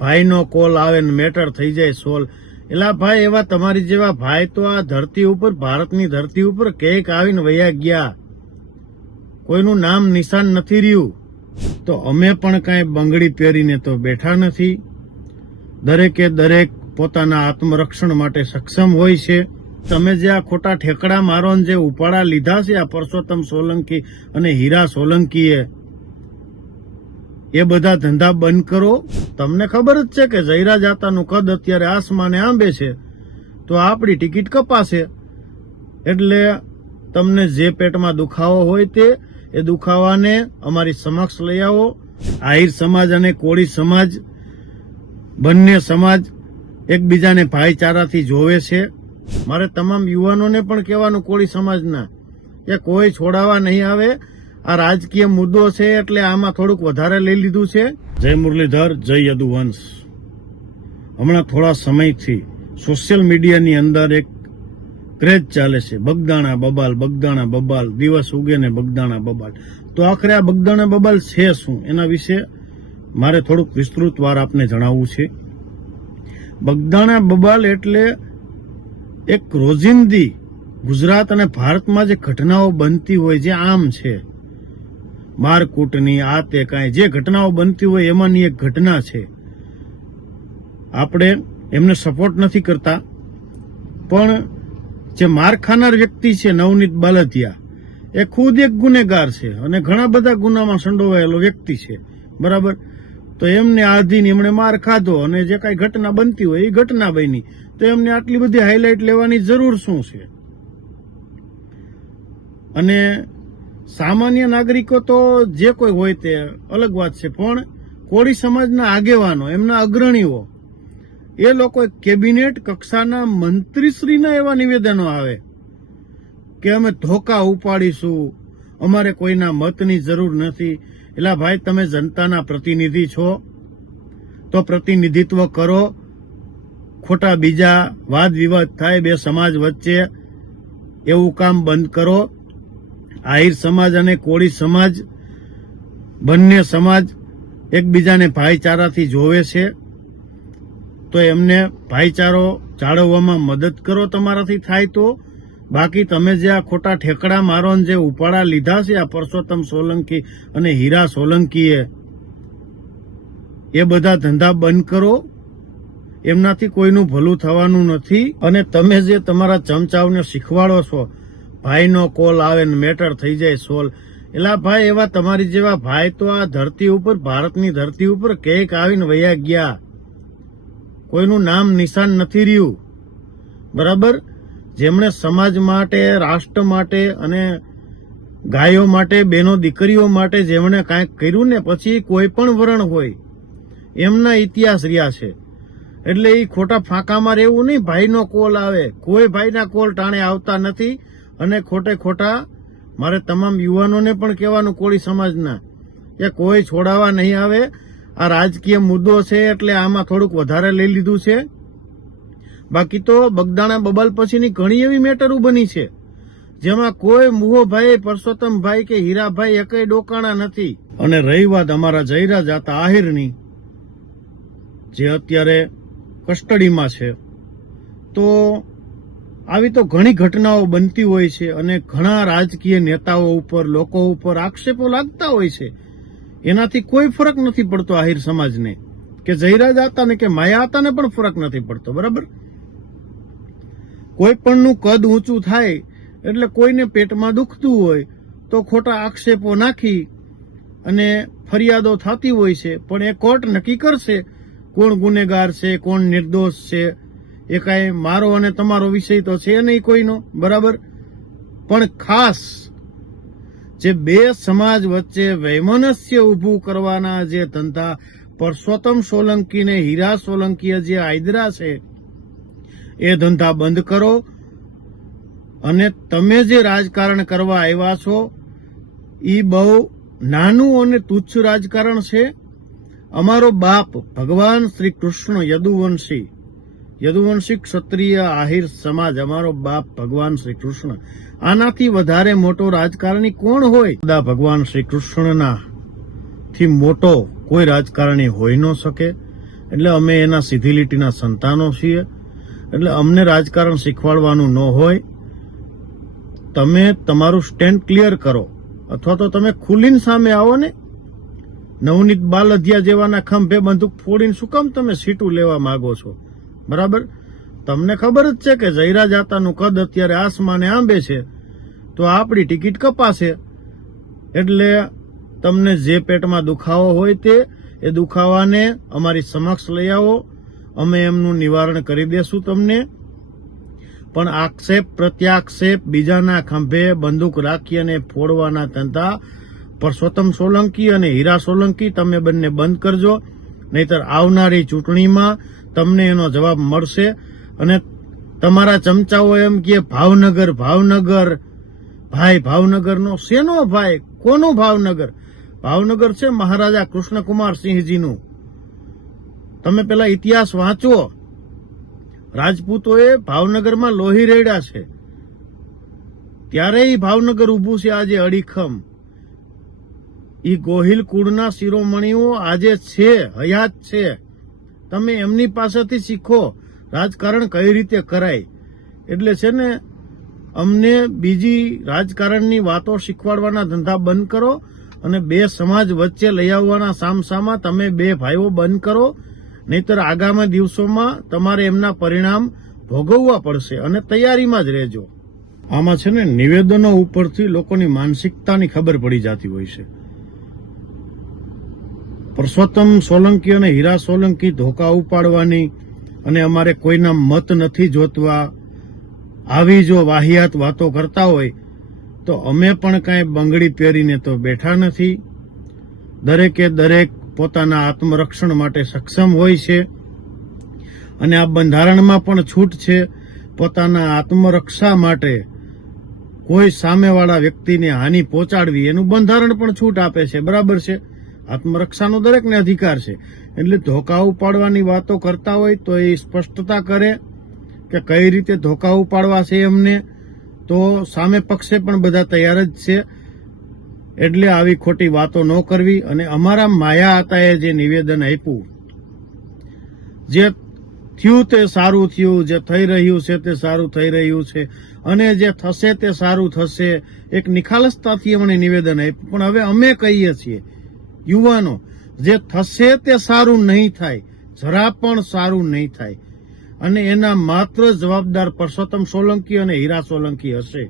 ભાઈનો કોલ આવે ને મેટર થઈ જાય સોલ્વ. એલા ભાઈ, એવા તમારી જેવા ભાઈ તો આ ધરતી ઉપર, ભારતની ધરતી ઉપર કેક આવીને વયા ગયા, કોઈનું નામ નિશાન નથી રહ્યું. તો અમે પણ કાંઈ બંગડી પહેરીને તો બેઠા નથી. દરેકે દરેક પોતાના આત્મરક્ષણ માટે સક્ષમ હોય છે. તમે જે આ ખોટા ઠેકડા મારો જે ઉપાડા લીધા છે આ પરસોત્તમ સોલંકી અને હીરા સોલંકીએ, એ બધા ધંધા બંધ કરો. તમને ખબર જ છે કે જયરા જાતાનું કદ અત્યારે આસમાને આંબે છે, તો આપણી ટિકિટ કપાશે. એટલે તમને જે પેટમાં દુખાવો હોય તે એ દુખાવાને અમારી સમક્ષ લઈ આવો. આહિર સમાજ અને કોળી સમાજ બંને સમાજ એકબીજાને ભાઈચારાથી જોવે છે. મારે તમામ યુવાનોને પણ કહેવાનું, કોળી સમાજના, કે કોઈ છોડાવવા નહીં આવે. આ રાજકીય મુદ્દો છે એટલે આમાં થોડુંક વધારે લઈ લીધું છે. જય મુરલીધર, જય યદુવંશ. હમણાં થોડા સમયથી સોશિયલ મીડિયાની અંદર એક ક્રેઝ ચાલે છે, બગદાણા બબાલ, બગદાણા બબાલ, દિવસ ઉગે ને બગદાણા બબાલ. તો આખરે આ બગદાણા બબાલ છે શું, એના વિશે મારે થોડુંક વિસ્તૃત વાર આપને જણાવવું છે. બગદાણા બબાલ એટલે એક રોજિંદી ગુજરાત અને ભારતમાં જે ઘટનાઓ બનતી હોય, જે આમ છે, મારકૂટની, આ તે કાંઈ જે ઘટનાઓ બનતી હોય એમાંની એક ઘટના છે. આપણે એમને સપોર્ટ નથી કરતા, પણ જે માર ખાનાર વ્યક્તિ છે નવનીત બાલદિયા, એ ખુદ એક ગુનેગાર છે અને ઘણા બધા ગુનામાં સંડોવાયેલો વ્યક્તિ છે, બરાબર. તો એમને આધીન એમણે માર ખાધો અને જે કાંઈ ઘટના બનતી હોય એ ઘટના બની, તો એમને આટલી બધી હાઇલાઇટ લેવાની જરૂર શું છે? અને સામાન્ય નાગરિકો તો જે કોઈ હોય તે અલગ વાત છે, પણ કોળી સમાજના આગેવાનો, એમના અગ્રણીઓ, એ લોકો કેબિનેટ કક્ષાના મંત્રીશ્રીના એવા નિવેદનો આવે કે અમે ધોકા ઉપાડીશું, અમારે કોઈના મતની જરૂર નથી. એલા ભાઈ, તમે જનતાના પ્રતિનિધિ છો તો પ્રતિનિધિત્વ કરો. ખોટા બીજા વાદ વિવાદ થાય બે સમાજ વચ્ચે, એવું કામ બંધ કરો. આહિર સમાજ અને કોળી સમાજ બંને સમાજ એકબીજાને ભાઈચારાથી જોવે છે, તો એમને ભાઈચારો જાળવવામાં મદદ કરો તમારાથી થાય તો. બાકી તમે જે આ ખોટા ઠેકડા મારો જે ઉપાડા લીધા છે આ પરસોત્તમ સોલંકી અને હીરા સોલંકીએ, એ બધા ધંધા બંધ કરો. એમનાથી કોઈનું ભલું થવાનું નથી. અને તમે જે તમારા ચમચાઓને શીખવાડો છો, ભાઈનો કોલ આવે ને મેટર થઈ જાય સોલ્વ. એલા ભાઈ, એવા તમારી જેવા ભાઈ તો આ ધરતી ઉપર, ભારતની ધરતી ઉપર કેક આવીને વયા ગયા, કોઈનું નામ નિશાન નથી રહ્યું, બરાબર. જેમણે સમાજ માટે, રાષ્ટ્ર માટે અને ગાયો માટે, બેનો દીકરીઓ માટે જેમણે કાંઈક કર્યું ને, પછી કોઈ પણ વરણ હોય એમના ઇતિહાસ રહ્યા છે. એટલે એ ખોટા ફાંકામાં રહેવું નહીં. ભાઈનો કોલ આવે, કોઈ ભાઈના કોલ ટાણે આવતા નથી. અને ખોટે ખોટા મારે તમામ યુવાનોને પણ કહેવાનું, કોળી સમાજના, કે કોઈ છોડાવવા નહીં આવે. આ રાજકીય મુદ્દો છે એટલે આમાં થોડુંક વધારે લઈ લીધું છે. બાકી તો બગદાણા બબાલ પછીની ઘણી એવી મેટરો બની છે જેમાં કોઈ મુહોભાઈ, પરસોત્તમભાઈ કે હીરાભાઈ એકેય ડોકાણા નથી. અને રહી વાત અમારા જયરા જાતા આહિરની, જે અત્યારે કસ્ટડીમાં છે, તો આવી તો ઘણી ઘટનાઓ બનતી હોય છે અને ઘણા રાજકીય નેતાઓ ઉપર, લોકો ઉપર આક્ષેપો લાગતા હોય છે. એનાથી કોઈ ફરક નથી પડતો આહિર સમાજને, કે જયરા જાતાને કે માયા આતાને પણ ફરક નથી પડતો, બરાબર. કોઈ પણનું કદ ઊંચું થાય એટલે કોઈને પેટમાં દુખતું હોય તો ખોટા આક્ષેપો નાખી અને ફરિયાદો થતી હોય છે. પણ એ કોર્ટ નક્કી કરશે કોણ ગુનેગાર છે, કોણ નિર્દોષ છે. એ કાંઈ મારો અને તમારો વિષય તો છે નહીં કોઈનો, બરાબર. પણ ખાસ જે બે સમાજ વચ્ચે વૈમનસ્ય ઊભું કરવાના જે ધંધા પરસોત્તમ સોલંકી ને હીરા સોલંકીએ જે આયદરા છે, એ ધંધા બંધ કરો. અને તમે જે રાજકારણ કરવા આવ્યા છો એ બહુ નાનું અને તુચ્છ રાજકારણ છે. અમારો બાપ ભગવાન શ્રી કૃષ્ણ, યદુવંશી ક્ષત્રિય આહિર સમાજ, અમારો બાપ ભગવાન શ્રી કૃષ્ણ, આનાથી વધારે મોટો રાજકારણી કોણ હોય? ભગવાન શ્રી કૃષ્ણના થી મોટો કોઈ રાજકારણી હોઈ ન શકે. એટલે અમે એના સીધી લીટીના સંતાનો છીએ. એટલે અમને રાજકારણ શીખવાડવાનું ન હોય. તમે તમારું સ્ટેન્ડ ક્લિયર કરો, અથવા તો તમે ખુલીને સામે આવો ને. નવનીત બાલધિયા જેવાના ખંભે બંદૂક ફોડીને શું કામ તમે સીટું લેવા માંગો છો? બરાબર, તમને ખબર જ છે કે જયરા જાતાનું કદ અત્યારે આસમાને આંબે છે, તો આપણી ટિકિટ કપાશે. એટલે તમને જે પેટમાં દુખાવો હોય તે એ દુખાવાને અમારી સમક્ષ લઈ આવો, અમે એમનું નિવારણ કરી દેશું તમને. પણ આક્ષેપ પ્રત્યાક્ષેપ, બીજાના ખંભે બંદૂક રાખી અને ફોડવાના ધંધા પરસોત્તમ સોલંકી અને હીરા સોલંકી તમે બંને બંધ કરજો, નહીતર આવનારી ચૂંટણીમાં તમને એનો જવાબ મળશે. અને તમારા ચમચાઓ એમ કે ભાવનગર ભાવનગર, ભાઈ ભાવનગરનો શેનો ભાઈ? કોનું ભાવનગર? ભાવનગર છે મહારાજા કૃષ્ણકુમાર સિંહજીનું. તમે પેલા ઇતિહાસ વાંચો. રાજપૂતોએ ભાવનગરમાં લોહી રેડ્યા છે, ત્યારે ભાવનગર ઉભું છે આજે અડીખમ. ઈ ગોહિલ કુળના શિરોમણીઓ આજે છે, હયાત છે. તમે એમની પાસેથી શીખો રાજકારણ કઈ રીતે કરાય. એટલે છે ને, અમને બીજી રાજકારણની વાતો શીખવાડવાના ધંધા બંધ કરો અને બે સમાજ વચ્ચે લઈ આવવાના સામસામા તમે બે ભાઈઓ બંધ કરો, નહીતર આગામી દિવસોમાં તમારે એમના પરિણામ ભોગવવા પડશે. અને તૈયારીમાં જ રહેજો. આમાં છે ને, નિવેદનો ઉપરથી લોકોની માનસિકતાની ખબર પડી જતી હોય છે. પરસોત્તમ સોલંકી અને હીરા સોલંકી ધોકા ઉપાડવાની અને અમારે કોઈના મત નથી જોતવા, આવી જો વાહિયાત વાતો કરતા હોય તો અમે પણ કાંઈ બંગડી પહેરીને તો બેઠા નથી. દરેકે દરેક પોતાના આત્મરક્ષણ માટે સક્ષમ હોય છે, અને આ બંધારણમાં પણ છૂટ છે. પોતાના આત્મરક્ષા માટે કોઈ સામેવાળા વ્યક્તિને હાનિ પહોંચાડવી એનું બંધારણ પણ છૂટ આપે છે. બરાબર છે, આત્મરક્ષાનો દરેકને અધિકાર છે. એટલે ધોકા ઉપાડવાની વાતો કરતા હોય તો એ સ્પષ્ટતા કરે કે કઈ રીતે ધોકા ઉપાડવા છે એમને. તો સામે પક્ષે પણ બધા તૈયાર જ છે. એટલે આવી ખોટી વાતો ન કરવી. અને અમારા માયા હતાએ જે નિવેદન આપ્યું, જે થયું તે સારું થયું, જે થઈ રહ્યું છે તે સારું થઈ રહ્યું છે, અને જે થશે તે સારું થશે, એક નિખાલસતાથી એમણે નિવેદન આપ્યું. પણ હવે અમે કહીએ છીએ યુવાનો, જે થશે તે સારું નહીં થાય, જરા પણ સારું નહીં થાય. અને એના માત્ર જવાબદાર પરસોત્તમ સોલંકી અને હીરા સોલંકી હશે.